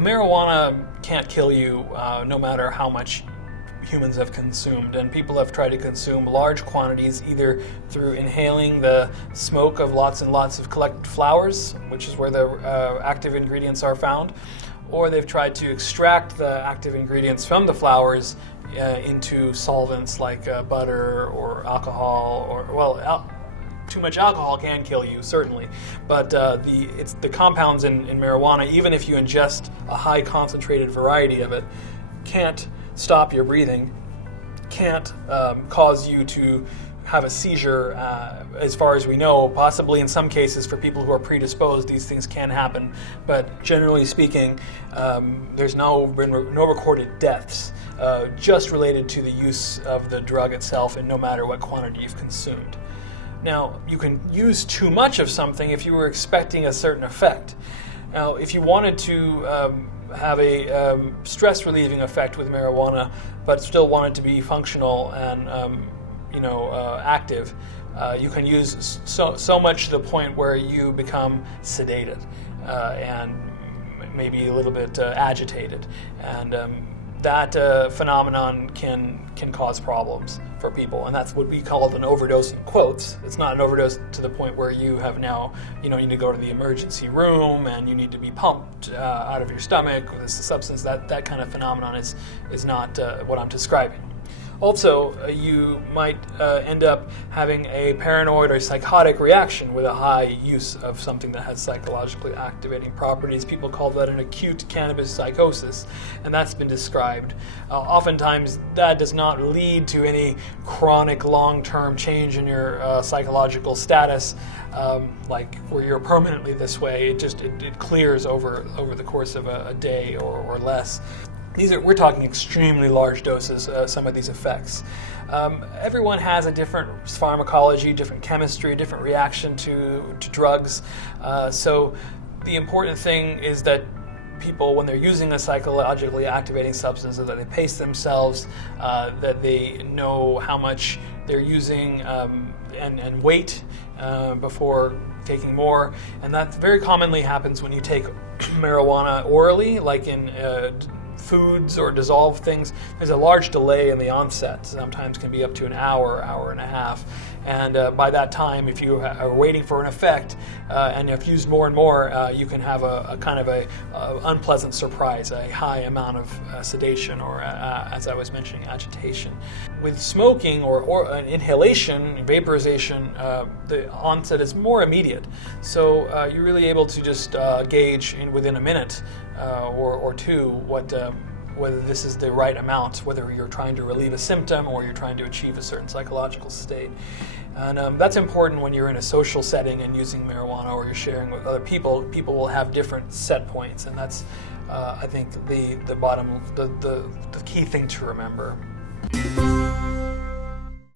marijuana can't kill you no matter how much humans have consumed, and people have tried to consume large quantities either through inhaling the smoke of lots and lots of collected flowers, which is where the active ingredients are found, or they've tried to extract the active ingredients from the flowers into solvents like butter or alcohol, or too much alcohol can kill you, certainly, but the compounds in marijuana, even if you ingest a high concentrated variety of it, can't stop your breathing, can't cause you to have a seizure, as far as we know. Possibly in some cases for people who are predisposed, these things can happen, but generally speaking, there's been no recorded deaths just related to the use of the drug itself, and no matter what quantity you've consumed. Now, you can use too much of something if you were expecting a certain effect. Now, if you wanted to have a stress relieving effect with marijuana, but still want it to be functional and active, you can use so much to the point where you become sedated and maybe a little bit agitated, and that phenomenon can cause problems for people, and that's what we call an overdose in quotes. It's not an overdose to the point where you have now, need to go to the emergency room and you need to be pumped out of your stomach with this substance. That kind of phenomenon is not what I'm describing. Also, you might end up having a paranoid or psychotic reaction with a high use of something that has psychologically activating properties. People call that an acute cannabis psychosis, and that's been described. Oftentimes, that does not lead to any chronic long-term change in your psychological status, like where you're permanently this way. It clears over the course of a day or less. We're talking extremely large doses, some of these effects. Everyone has a different pharmacology, different chemistry, different reaction to drugs. So the important thing is that people, when they're using a psychologically activating substance, that they pace themselves, that they know how much they're using and wait before taking more. And that very commonly happens when you take marijuana orally, like in foods or dissolved things. There's a large delay in the onset, sometimes can be up to an hour and a half. And by that time, if you are waiting for an effect and have used more and more, you can have a kind of a unpleasant surprise, a high amount of sedation or, as I was mentioning, agitation. With smoking or inhalation, vaporization, the onset is more immediate. So you're really able to just gauge within a minute or two whether this is the right amount, whether you're trying to relieve a symptom or you're trying to achieve a certain psychological state. And that's important when you're in a social setting and using marijuana, or you're sharing with other people. People will have different set points, and that's, I think, the key thing to remember.